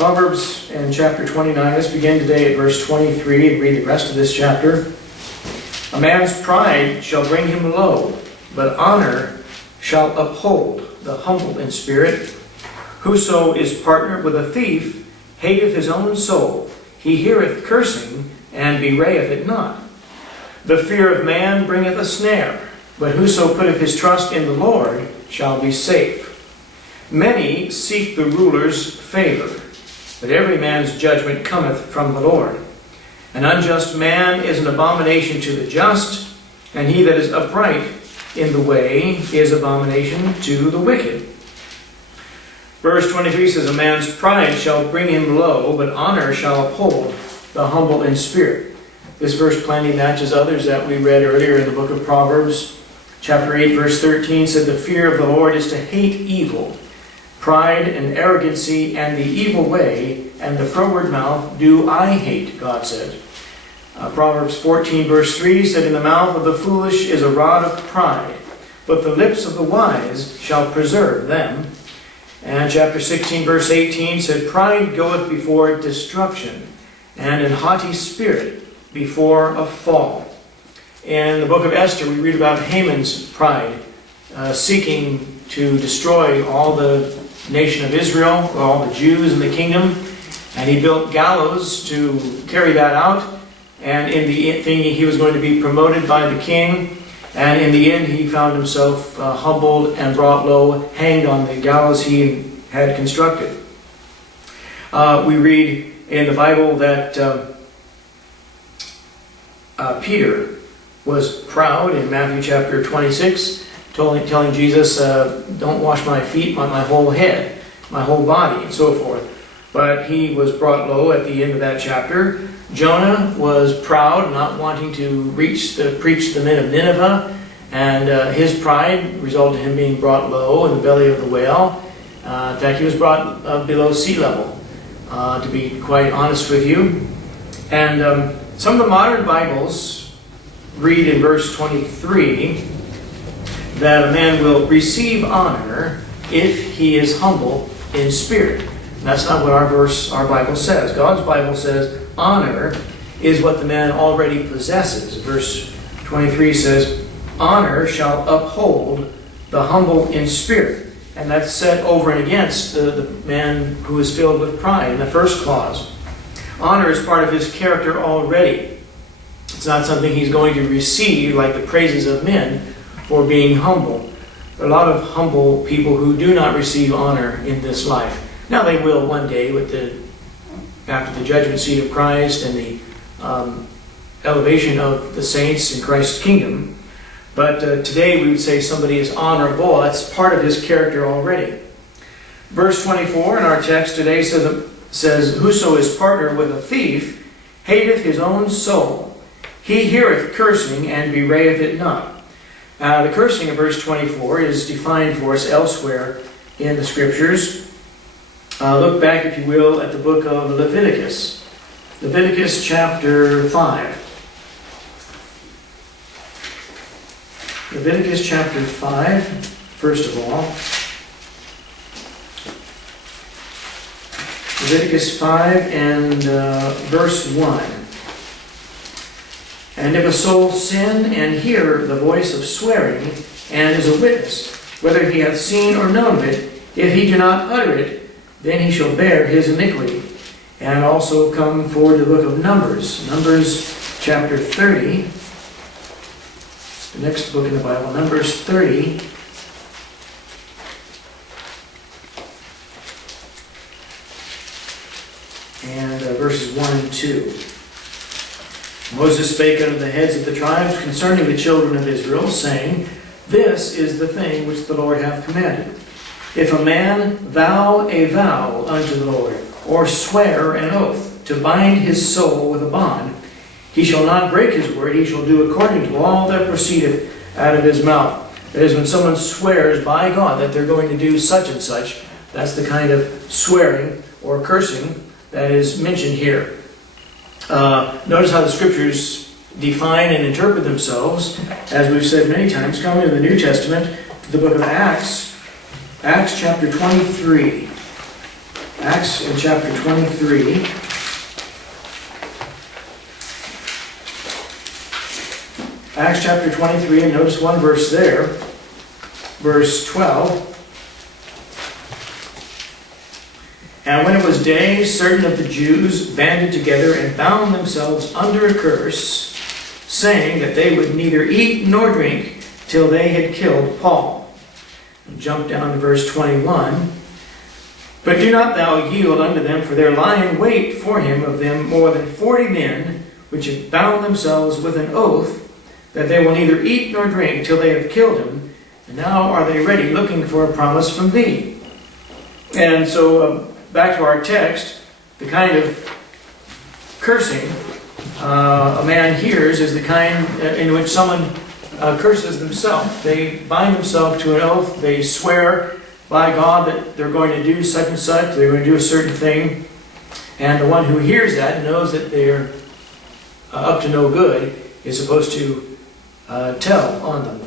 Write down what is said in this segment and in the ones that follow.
Proverbs in chapter 29. Let's begin today at verse 23 and read the rest of this chapter. A man's pride shall bring him low, but honor shall uphold the humble in spirit. Whoso is partnered with a thief hateth his own soul. He heareth cursing, and bewrayeth it not. The fear of man bringeth a snare, but whoso putteth his trust in the Lord shall be safe. Many seek the ruler's favor, but every man's judgment cometh from the Lord. An unjust man is an abomination to the just, and he that is upright in the way is abomination to the wicked. Verse 23 says, A man's pride shall bring him low, but honor shall uphold the humble in spirit. This verse plainly matches others that we read earlier in the book of Proverbs. Chapter 8, verse 13 said, The fear of the Lord is to hate evil. Pride and arrogancy and the evil way and the froward mouth do I hate, God said. Proverbs 14, verse 3 said, In the mouth of the foolish is a rod of pride, but the lips of the wise shall preserve them. And chapter 16, verse 18 said, Pride goeth before destruction, and an haughty spirit before a fall. In the book of Esther, we read about Haman's pride, seeking to destroy all the nation of Israel, all the Jews in the kingdom. And he built gallows to carry that out. And in the thinking he was going to be promoted by the king. And in the end he found himself humbled and brought low, hanged on the gallows he had constructed. We read in the Bible that Peter was proud in Matthew chapter 26, telling Jesus, don't wash my feet, my whole head, my whole body, and so forth. But he was brought low at the end of that chapter. Jonah was proud, not wanting to preach the men of Nineveh, and his pride resulted in him being brought low in the belly of the whale. In fact, he was brought below sea level, to be quite honest with you. And some of the modern Bibles read in verse 23 that a man will receive honor if he is humble in spirit. And that's not what our Bible says. God's Bible says honor is what the man already possesses. Verse 23 says, Honor shall uphold the humble in spirit. And that's set over and against the man who is filled with pride in the first clause. Honor is part of his character already. It's not something he's going to receive like the praises of men for being humble. There are a lot of humble people who do not receive honor in this life. Now they will one day after the judgment seat of Christ and the elevation of the saints in Christ's kingdom. But today we would say somebody is honorable. That's part of his character already. Verse 24 in our text today says, Whoso is partner with a thief hateth his own soul. He heareth cursing, and bewrayeth it not. The cursing of verse 24 is defined for us elsewhere in the Scriptures. Look back, if you will, at the book of Leviticus. Leviticus chapter 5. Leviticus chapter 5, first of all. Leviticus 5 and verse 1. And if a soul sin and hear the voice of swearing, and is a witness, whether he hath seen or known of it, if he do not utter it, then he shall bear his iniquity. And also come forward to the book of Numbers. Numbers chapter 30. The next book in the Bible, Numbers 30. And verses 1 and 2. Moses spake unto the heads of the tribes concerning the children of Israel, saying, This is the thing which the Lord hath commanded. If a man vow a vow unto the Lord, or swear an oath, to bind his soul with a bond, he shall not break his word, he shall do according to all that proceedeth out of his mouth. That is, when someone swears by God that they're going to do such and such, that's the kind of swearing or cursing that is mentioned here. Notice how the Scriptures define and interpret themselves, as we've said many times, coming in the New Testament, to the book of Acts, Acts chapter 23. Acts in chapter 23. Acts chapter 23, and notice one verse there, verse 12. And when it was day, certain of the Jews banded together and bound themselves under a curse, saying that they would neither eat nor drink till they had killed Paul. And jump down to verse 21. But do not thou yield unto them, for there lie in wait for him of them more than 40 men, which have bound themselves with an oath, that they will neither eat nor drink till they have killed him, and now are they ready, looking for a promise from thee. And so, back to our text, the kind of cursing a man hears is the kind in which someone curses themselves. They bind themselves to an oath, they swear by God that they're going to do such and such, they're going to do a certain thing, and the one who hears that knows that they're up to no good is supposed to tell on them.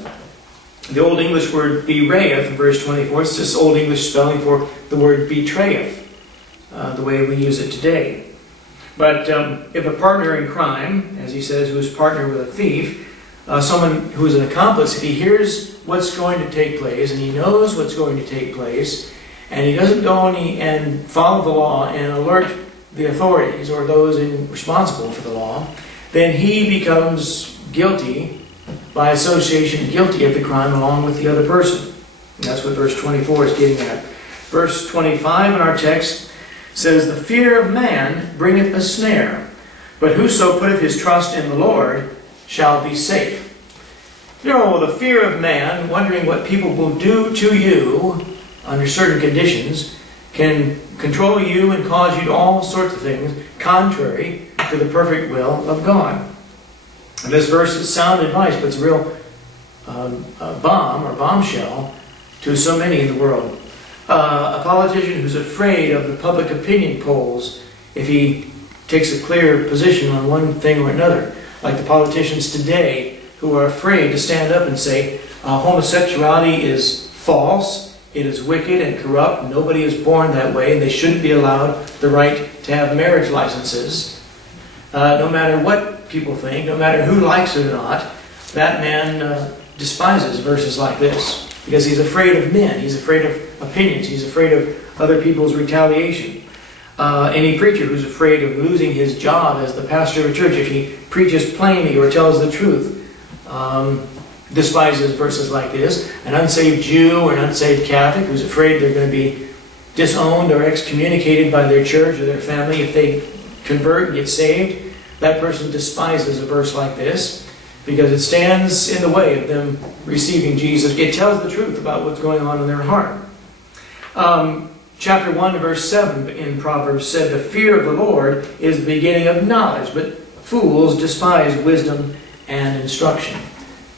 The Old English word bewrayeth in verse 24, it's just Old English spelling for the word betrayeth, the way we use it today. But if a partner in crime, as he says, who is partner with a thief, someone who is an accomplice, if he hears what's going to take place, and he knows what's going to take place, and he doesn't go and follow the law and alert the authorities or those responsible for the law, then he becomes guilty by association, guilty of the crime along with the other person. And that's what verse 24 is getting at. Verse 25 in our text says, the fear of man bringeth a snare, but whoso putteth his trust in the Lord shall be safe. You know, the fear of man, wondering what people will do to you under certain conditions, can control you and cause you to all sorts of things contrary to the perfect will of God. And this verse is sound advice, but it's a real bomb or bombshell to so many in the world. A politician who's afraid of the public opinion polls if he takes a clear position on one thing or another, like the politicians today who are afraid to stand up and say homosexuality is false, it is wicked and corrupt, nobody is born that way, and they shouldn't be allowed the right to have marriage licenses. No matter what people think, no matter who likes it or not, that man despises verses like this because he's afraid of men, he's afraid of opinions, he's afraid of other people's retaliation. Any preacher who's afraid of losing his job as the pastor of a church if he preaches plainly or tells the truth despises verses like this. An unsaved Jew or an unsaved Catholic who's afraid they're going to be disowned or excommunicated by their church or their family if they convert and get saved, that person despises a verse like this because it stands in the way of them receiving Jesus. It tells the truth about what's going on in their heart. Chapter 1 verse 7 in Proverbs said, the fear of the Lord is the beginning of knowledge, but fools despise wisdom and instruction.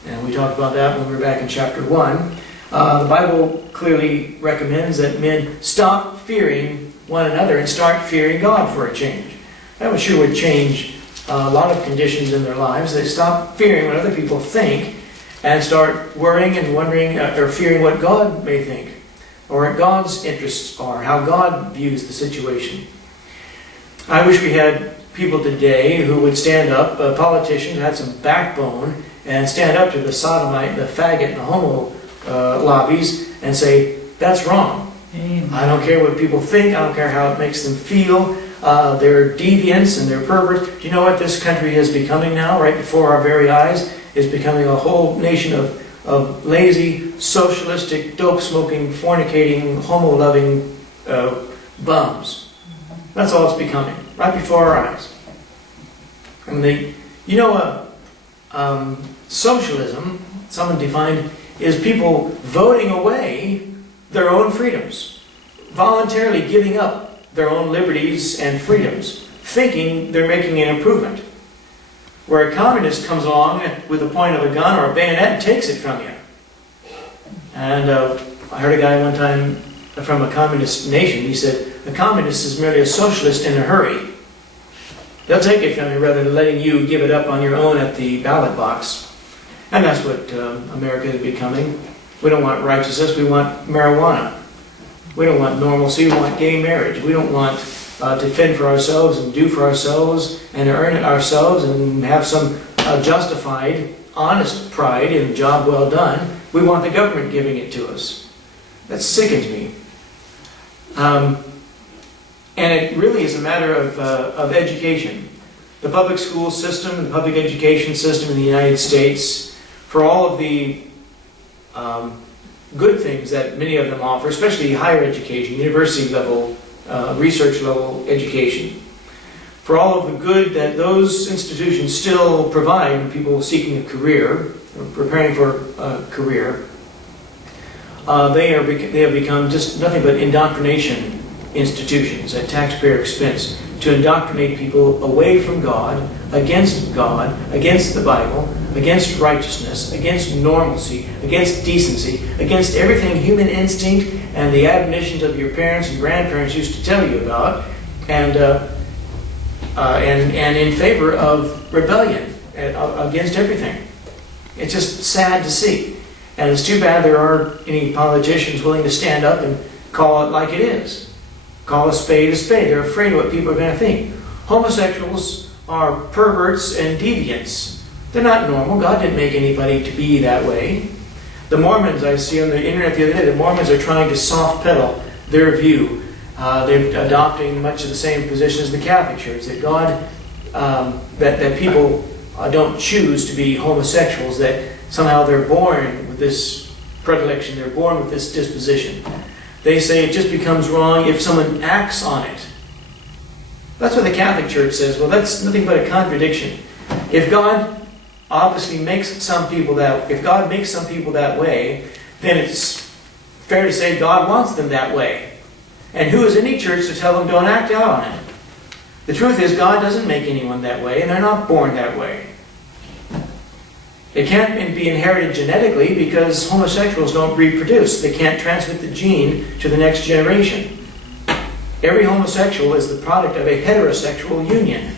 And we talked about that when we were back in chapter 1. The Bible clearly recommends that men stop fearing one another and start fearing God for a change. That sure would change a lot of conditions in their lives. They stop fearing what other people think and start worrying and wondering or fearing what God may think or what God's interests are, how God views the situation. I wish we had people today who would stand up, politicians who had some backbone, and stand up to the sodomite, the faggot, and the homo lobbies and say, that's wrong. Amen. I don't care what people think, I don't care how it makes them feel. They're deviants and they're perverts. Do you know what this country is becoming now, right before our very eyes? It's becoming a whole nation of lazy, socialistic, dope-smoking, fornicating, homo-loving bums. That's all it's becoming, right before our eyes. And socialism, someone defined, is people voting away their own freedoms, voluntarily giving up their own liberties and freedoms, thinking they're making an improvement. Where a communist comes along with the point of a gun or a bayonet and takes it from you. And I heard a guy one time from a communist nation, he said, a communist is merely a socialist in a hurry. They'll take it from you rather than letting you give it up on your own at the ballot box. And that's what America is becoming. We don't want righteousness, we want marijuana. We don't want normalcy. We want gay marriage. We don't want to fend for ourselves and do for ourselves and earn it ourselves and have some justified, honest pride in a job well done. We want the government giving it to us. That sickens me. And it really is a matter of education. The public school system, the public education system in the United States, for all of the good things that many of them offer, especially higher education, university level, research level education, for all of the good that those institutions still provide when people seeking a career, or preparing for a career, they have become just nothing but indoctrination institutions at taxpayer expense to indoctrinate people away from God, against the Bible, against righteousness, against normalcy, against decency, against everything human instinct and the admonitions of your parents and grandparents used to tell you about, and in favor of rebellion against everything. It's just sad to see. And it's too bad there aren't any politicians willing to stand up and call it like it is. Call a spade a spade. They're afraid of what people are going to think. Homosexuals are perverts and deviants. They're not normal. God didn't make anybody to be that way. The Mormons, I see on the internet the other day, the Mormons are trying to soft pedal their view. They're adopting much of the same position as the Catholic Church, that God, that people don't choose to be homosexuals, that somehow they're born with this predilection, they're born with this disposition. They say it just becomes wrong if someone acts on it. That's what the Catholic Church says. Well, that's nothing but a contradiction. If God obviously makes some people that way, then it's fair to say God wants them that way. And who is any church to tell them don't act out on it? The truth is God doesn't make anyone that way, and they're not born that way. It can't be inherited genetically because homosexuals don't reproduce. They can't transmit the gene to the next generation. Every homosexual is the product of a heterosexual union.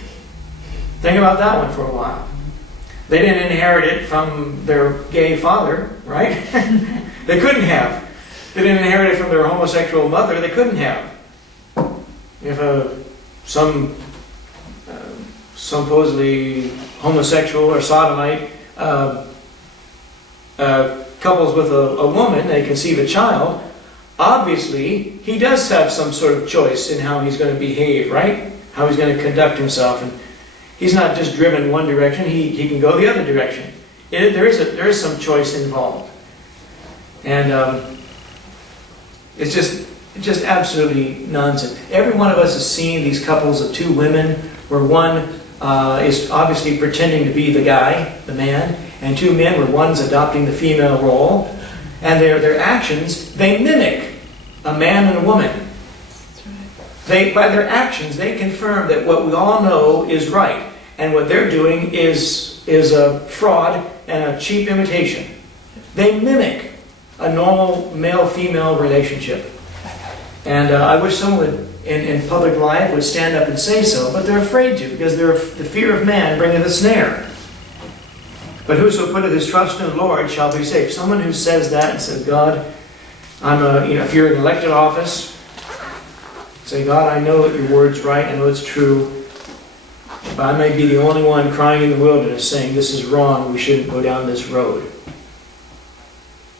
Think about that one for a while. They didn't inherit it from their gay father, right? They couldn't have. They didn't inherit it from their homosexual mother. They couldn't have. If some supposedly homosexual or sodomite couples with a woman, they conceive a child, obviously he does have some sort of choice in how he's going to behave, right? How he's going to conduct himself. And he's not just driven one direction, he can go the other direction. There is some choice involved. And it's just absolutely nonsense. Every one of us has seen these couples of two women where one is obviously pretending to be the guy, the man, and two men where one's adopting the female role. And their actions, they mimic a man and a woman. By their actions, they confirm that what we all know is right. And what they're doing is a fraud and a cheap imitation. They mimic a normal male-female relationship. And I wish someone would, in public life would stand up and say so, but they're afraid to, because the fear of man bringeth a snare. But whoso putteth his trust in the Lord shall be safe. Someone who says that and says, God, if you're in elected office, say, God, I know that your word's right, I know it's true, but I may be the only one crying in the wilderness saying this is wrong, we shouldn't go down this road.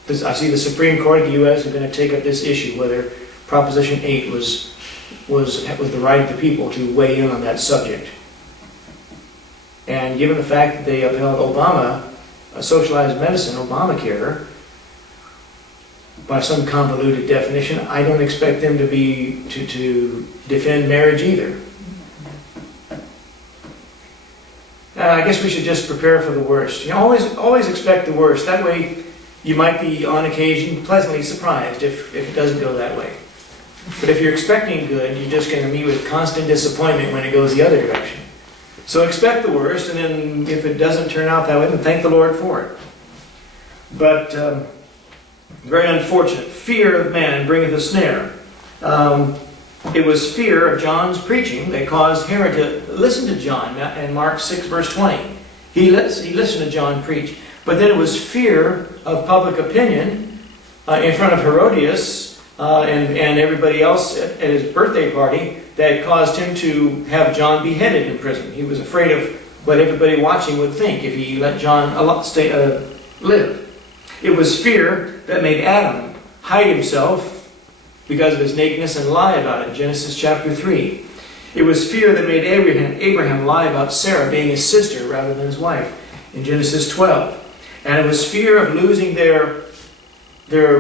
I see the Supreme Court of the U.S. is going to take up this issue, whether Proposition 8 was the right of the people to weigh in on that subject. And given the fact that they upheld socialized medicine, Obamacare, by some convoluted definition, I don't expect them to defend marriage either. I guess we should just prepare for the worst. Always expect the worst. That way, you might be on occasion pleasantly surprised if it doesn't go that way. But if you're expecting good, you're just going to meet with constant disappointment when it goes the other direction. So expect the worst, and then if it doesn't turn out that way, then thank the Lord for it. But very unfortunate. Fear of man bringeth a snare. It was fear of John's preaching that caused Herod to listen to John in Mark 6, verse 20. He listened to John preach. But then it was fear of public opinion in front of Herodias and everybody else at his birthday party that caused him to have John beheaded in prison. He was afraid of what everybody watching would think if he let John live. It was fear that made Adam hide himself because of his nakedness and lie about it, Genesis chapter 3. It was fear that made Abraham lie about Sarah being his sister rather than his wife, in Genesis 12. And it was fear of losing their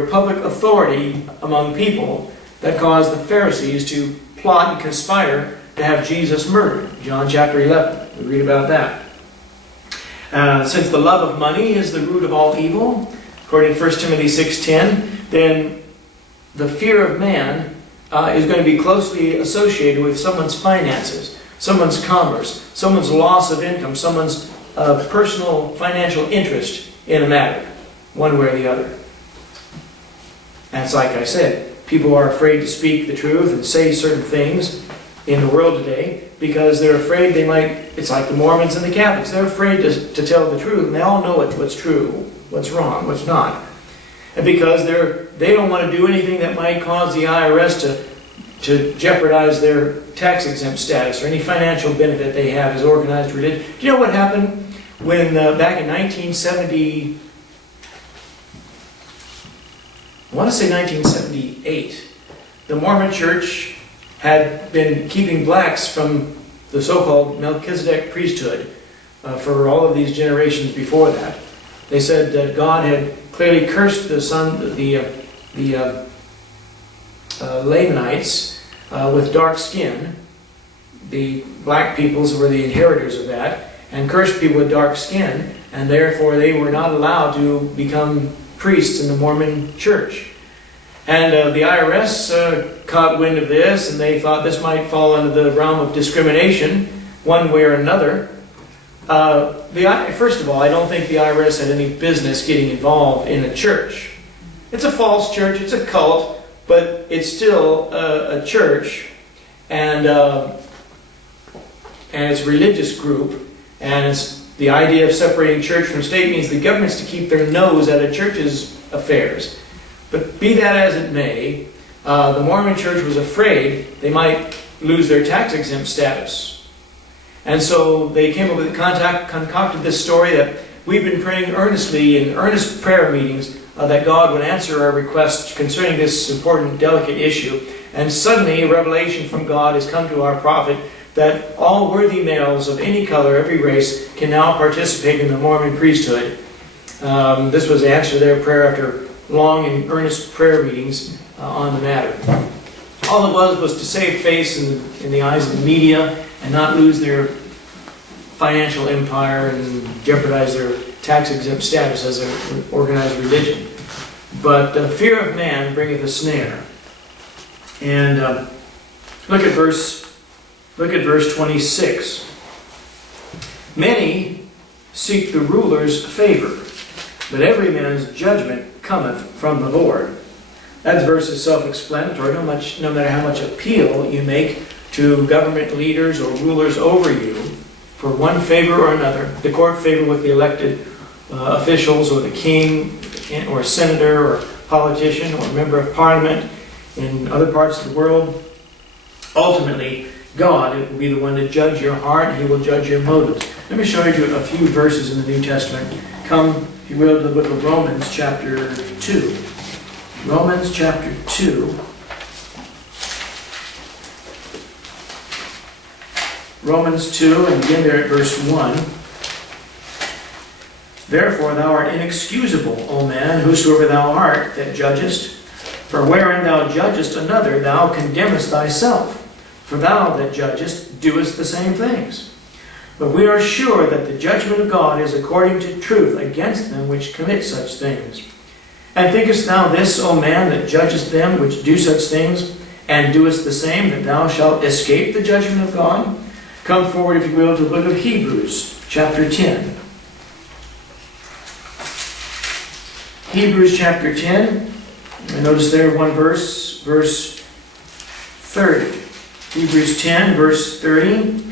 public authority among people that caused the Pharisees to plot and conspire to have Jesus murdered. John chapter 11, we read about that. Since the love of money is the root of all evil, according to 1 Timothy 6:10, then the fear of man is going to be closely associated with someone's finances, someone's commerce, someone's loss of income, someone's personal financial interest in a matter, one way or the other. And it's like I said, people are afraid to speak the truth and say certain things in the world today because they're afraid they might, it's like the Mormons and the Catholics, they're afraid to tell the truth, and they all know what's true, what's wrong, what's not. And because they don't want to do anything that might cause the IRS to jeopardize their tax-exempt status or any financial benefit they have as organized religion. Do you know what happened when back in 1970, I want to say 1978, the Mormon Church had been keeping blacks from the so-called Melchizedek priesthood for all of these generations before that. They said that God had clearly cursed the Lamanites with dark skin. The black peoples were the inheritors of that, and cursed people with dark skin, and therefore they were not allowed to become priests in the Mormon Church. And the IRS caught wind of this, and they thought this might fall under the realm of discrimination, one way or another. First of all, I don't think the IRS had any business getting involved in a church. It's a false church, it's a cult, but it's still a church, and it's a religious group, and it's the idea of separating church from state means the government's to keep their nose out of church's affairs. But be that as it may, the Mormon Church was afraid they might lose their tax-exempt status. And so they came up with concocted this story that we've been praying earnestly in earnest prayer meetings that God would answer our request concerning this important, delicate issue. And suddenly a revelation from God has come to our prophet that all worthy males of any color, every race, can now participate in the Mormon priesthood. This was the answer to their prayer after long and earnest prayer meetings on the matter. All it was to save face in the eyes of the media and not lose their financial empire and jeopardize their tax-exempt status as an organized religion. But the fear of man bringeth a snare. And look at verse 26. Many seek the ruler's favor, but every man's judgment cometh from the Lord. That verse is self-explanatory. No matter how much appeal you make to government leaders or rulers over you for one favor or another, the court favor with the elected officials or the king or senator or politician or member of parliament in other parts of the world, ultimately God will be the one to judge your heart. He will judge your motives. Let me show you a few verses in the New Testament. Come, if you will, to the book of Romans chapter 2. Romans chapter 2. Romans 2, and begin there at verse 1. Therefore thou art inexcusable, O man, whosoever thou art that judgest. For wherein thou judgest another, thou condemnest thyself. For thou that judgest doest the same things. But we are sure that the judgment of God is according to truth against them which commit such things. And thinkest thou this, O man, that judgest them which do such things, and doest the same, that thou shalt escape the judgment of God? Come forward, if you will, to the book of Hebrews, chapter 10. Hebrews chapter 10. And notice there one verse 30. Hebrews 10, verse 30.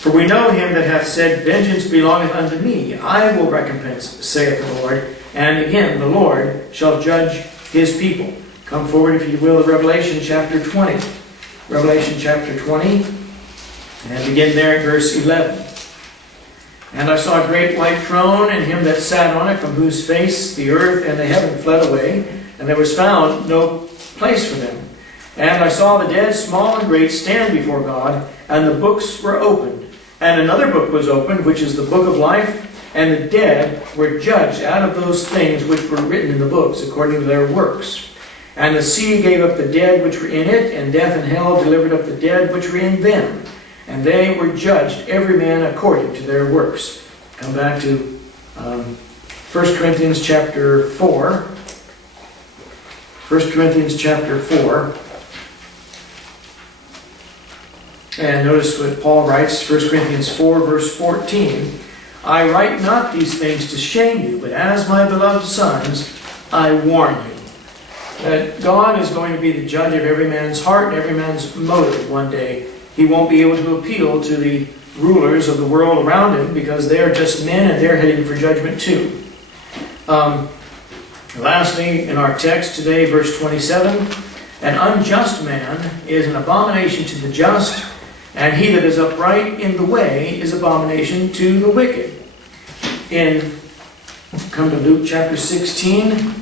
For we know him that hath said, Vengeance belongeth unto me, I will recompense, saith the Lord. And again, the Lord shall judge his people. come forward, if you will, to Revelation chapter 20. Revelation chapter 20, and begin there at verse 11. And I saw a great white throne, and him that sat on it, from whose face the earth and the heaven fled away, and there was found no place for them. And I saw the dead, small and great, stand before God, and the books were opened. And another book was opened, which is the book of life, and the dead were judged out of those things which were written in the books, according to their works. And the sea gave up the dead which were in it, and death and hell delivered up the dead which were in them. And they were judged, every man according to their works. Come back to 1 Corinthians chapter 4. 1 Corinthians chapter 4. And notice what Paul writes, 1 Corinthians 4, verse 14. I write not these things to shame you, but as my beloved sons, I warn you. That God is going to be the judge of every man's heart and every man's motive one day. He won't be able to appeal to the rulers of the world around him because they're just men and they're heading for judgment too. Lastly, in our text today, verse 27, an unjust man is an abomination to the just, and he that is upright in the way is abomination to the wicked. Come to Luke chapter 16.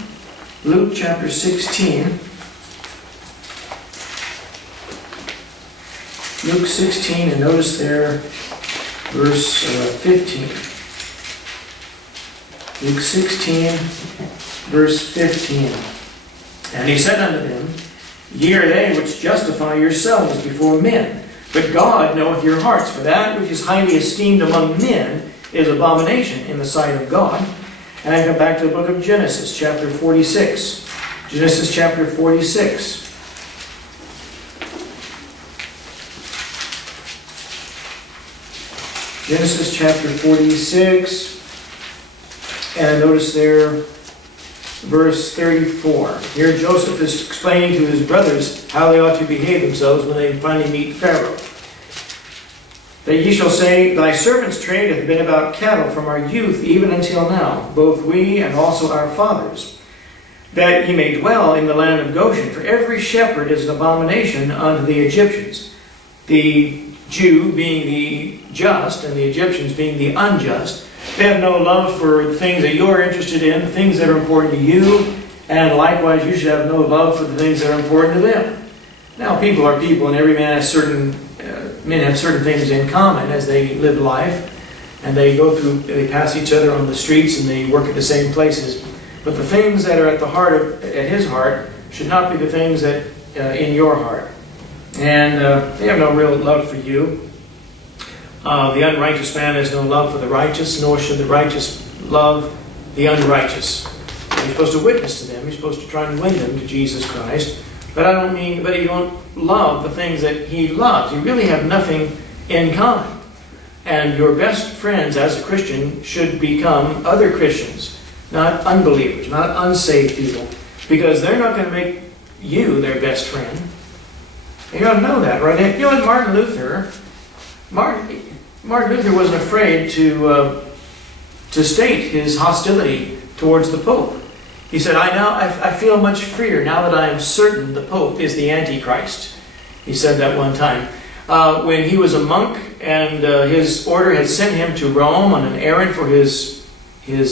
Luke chapter 16. Luke 16, and notice there, verse 15. Luke 16, verse 15. And he said unto them, Ye are they which justify yourselves before men, but God knoweth your hearts, for that which is highly esteemed among men is abomination in the sight of God. And I come back to the book of Genesis, chapter 46. Genesis chapter 46. Genesis chapter 46. And notice there, verse 34. Here Joseph is explaining to his brothers how they ought to behave themselves when they finally meet Pharaoh. That ye shall say, Thy servant's trade hath been about cattle from our youth even until now, both we and also our fathers, that ye may dwell in the land of Goshen. For every shepherd is an abomination unto the Egyptians. The Jew being the just and the Egyptians being the unjust. They have no love for the things that you're interested in, the things that are important to you, and likewise you should have no love for the things that are important to them. Now people are people, and every man has men have certain things in common as they live life, and they pass each other on the streets, and they work at the same places. But the things that are at his heart should not be the things that in your heart. And they have no real love for you. The unrighteous man has no love for the righteous, nor should the righteous love the unrighteous. You're supposed to witness to them. You're supposed to try and win them to Jesus Christ. But you don't love the things that he loves. You really have nothing in common. And your best friends as a Christian should become other Christians, not unbelievers, not unsaved people. Because they're not going to make you their best friend. You got to know that, right? You know what, Martin Luther wasn't afraid to state his hostility towards the Pope. He said, I feel much freer now that I am certain the Pope is the Antichrist. He said that one time. When he was a monk and his order had sent him to Rome on an errand for his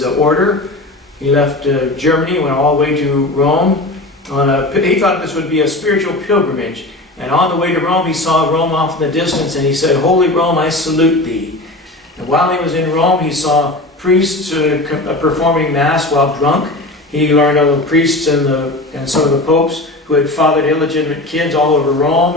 order. He left Germany, went all the way to Rome. He thought this would be a spiritual pilgrimage. And on the way to Rome, he saw Rome off in the distance, and he said, Holy Rome, I salute thee. And while he was in Rome, he saw priests performing Mass while drunk. He learned of the priests and some of the popes who had fathered illegitimate kids all over Rome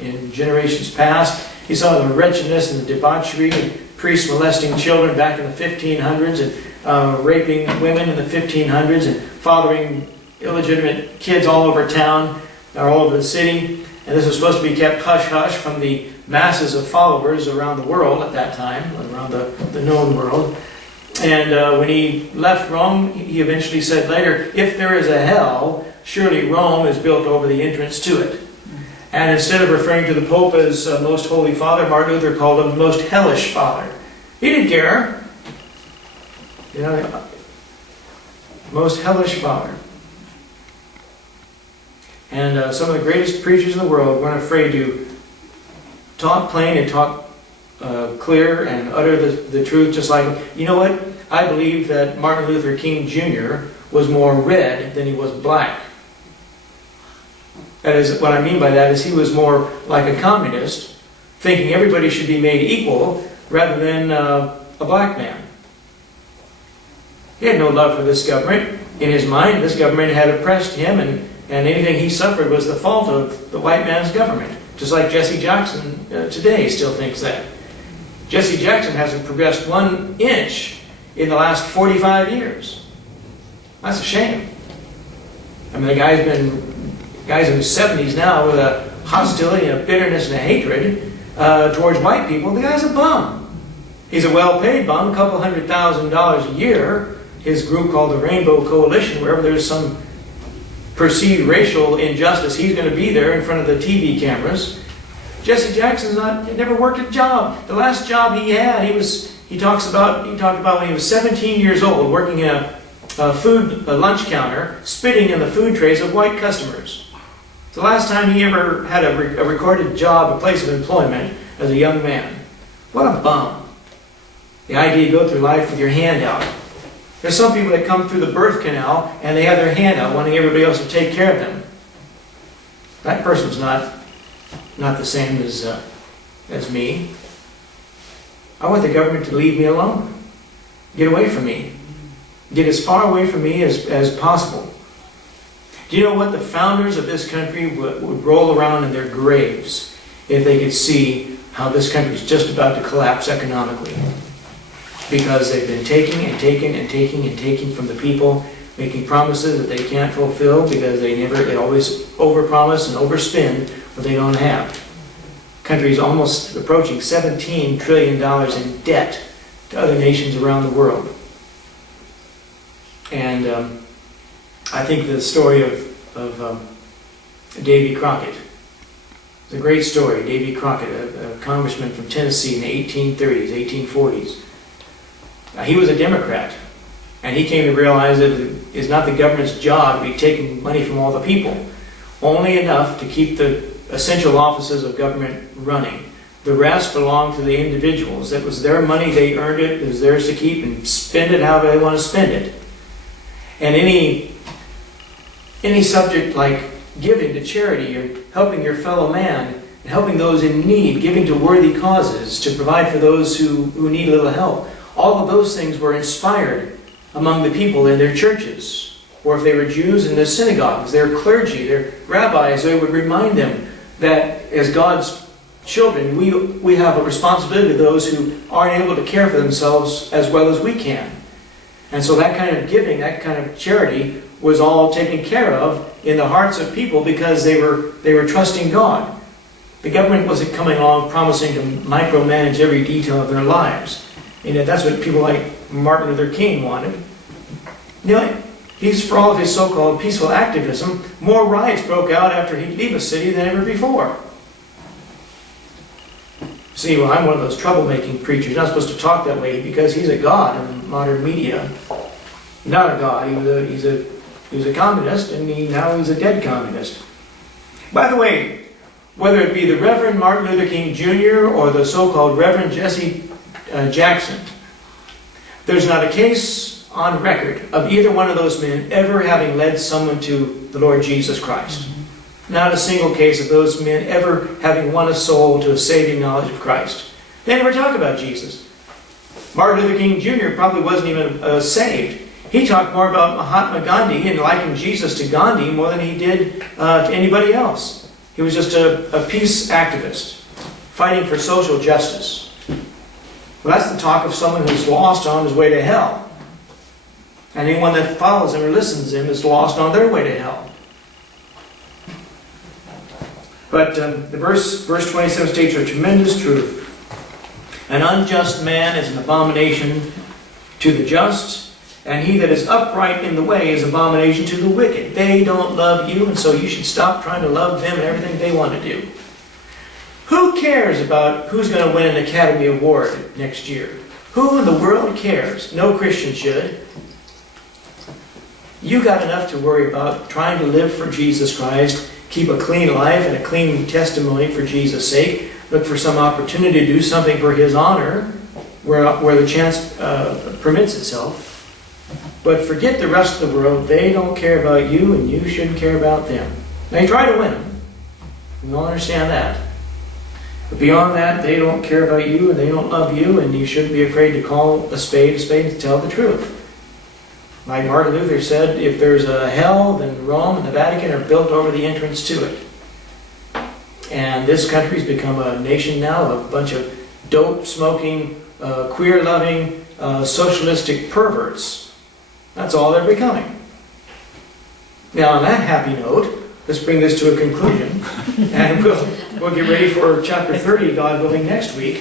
in generations past. He saw the wretchedness and the debauchery and priests molesting children back in the 1500s and raping women in the 1500s and fathering illegitimate kids all over town or all over the city. And this was supposed to be kept hush-hush from the masses of followers around the world at that time, around the known world. And when he left Rome, he eventually said later, if there is a hell, surely Rome is built over the entrance to it. And instead of referring to the Pope as Most Holy Father, Martin Luther called him Most Hellish Father. He didn't care. You know, Most Hellish Father. And some of the greatest preachers in the world weren't afraid to talk plain and talk clear and utter the truth, just like, you know what? I believe that Martin Luther King Jr. was more red than he was black. That is, what I mean by that is he was more like a communist, thinking everybody should be made equal rather than a black man. He had no love for this government. In his mind, this government had oppressed him, and anything he suffered was the fault of the white man's government. Just like Jesse Jackson today still thinks that. Jesse Jackson hasn't progressed 1 inch in the last 45 years. That's a shame. I mean, the guy's in his 70s now with a hostility and a bitterness and a hatred towards white people. The guy's a bum. He's a well-paid bum, a couple $100,000 a year. His group called the Rainbow Coalition, wherever there's some perceived racial injustice, he's going to be there in front of the TV cameras. Jesse Jackson's never worked a job. The last job he had, he talked about when he was 17 years old, working in a lunch counter, spitting in the food trays of white customers. It's the last time he ever had a recorded job, a place of employment as a young man. What a bum. The idea you go through life with your hand out. There's some people that come through the birth canal and they have their hand out wanting everybody else to take care of them. That person's not the same as me. I want the government to leave me alone. Get away from me. Get as far away from me as possible. Do you know what? The founders of this country would roll around in their graves if they could see how this country is just about to collapse economically. Because they've been taking and taking and taking and taking from the people, making promises that they can't fulfill because they always overpromise and overspend what they don't have. The country is almost approaching $17 trillion in debt to other nations around the world. And I think the story of Davy Crockett is a great story. Davy Crockett, a congressman from Tennessee in the 1830s, 1840s. He was a Democrat, and he came to realize that it is not the government's job to be taking money from all the people, only enough to keep the essential offices of government running. The rest belonged to the individuals. It was their money, they earned it, it was theirs to keep and spend it however they want to spend it. And any subject like giving to charity or helping your fellow man, and helping those in need, giving to worthy causes, to provide for those who need a little help, all of those things were inspired among the people in their churches. Or if they were Jews in their synagogues, their clergy, their rabbis, they would remind them that as God's children, we have a responsibility to those who aren't able to care for themselves as well as we can. And so that kind of giving, that kind of charity was all taken care of in the hearts of people because they were trusting God. The government wasn't coming along promising to micromanage every detail of their lives. And that's what people like Martin Luther King wanted. You know, he's, for all of his so-called peaceful activism, more riots broke out after he'd leave a city than ever before. See, well, I'm one of those troublemaking preachers. You're not supposed to talk that way because he's a god in the modern media. Not a god. He was a communist, and now he's a dead communist. By the way, whether it be the Reverend Martin Luther King Jr. or the so-called Reverend Jesse Jackson, there's not a case on record of either one of those men ever having led someone to the Lord Jesus Christ. Not a single case of those men ever having won a soul to a saving knowledge of Christ. They never talk about Jesus. Martin Luther King Jr. probably wasn't even saved. He talked more about Mahatma Gandhi and likened Jesus to Gandhi more than he did to anybody else. He was just a peace activist, fighting for social justice. Well, that's the talk of someone who's lost on his way to hell. And anyone that follows him or listens to him is lost on their way to hell. But the verse 27 states a tremendous truth. An unjust man is an abomination to the just, and he that is upright in the way is abomination to the wicked. They don't love you, and so you should stop trying to love them and everything they want to do. Who cares about who's going to win an Academy Award next year? Who in the world cares? No Christian should. You got enough to worry about trying to live for Jesus Christ, keep a clean life and a clean testimony for Jesus' sake. Look for some opportunity to do something for His honor where the chance permits itself. But forget the rest of the world. They don't care about you, and you shouldn't care about them. Now you try to win them. We all understand that. But beyond that, they don't care about you, and they don't love you, and you shouldn't be afraid to call a spade and to tell the truth. Like Martin Luther said, if there's a hell, then Rome and the Vatican are built over the entrance to it. And this country's become a nation now of a bunch of dope-smoking, queer-loving, socialistic perverts. That's all they're becoming. Now, on that happy note, let's bring this to a conclusion, and we'll get ready for chapter 30, God willing, next week.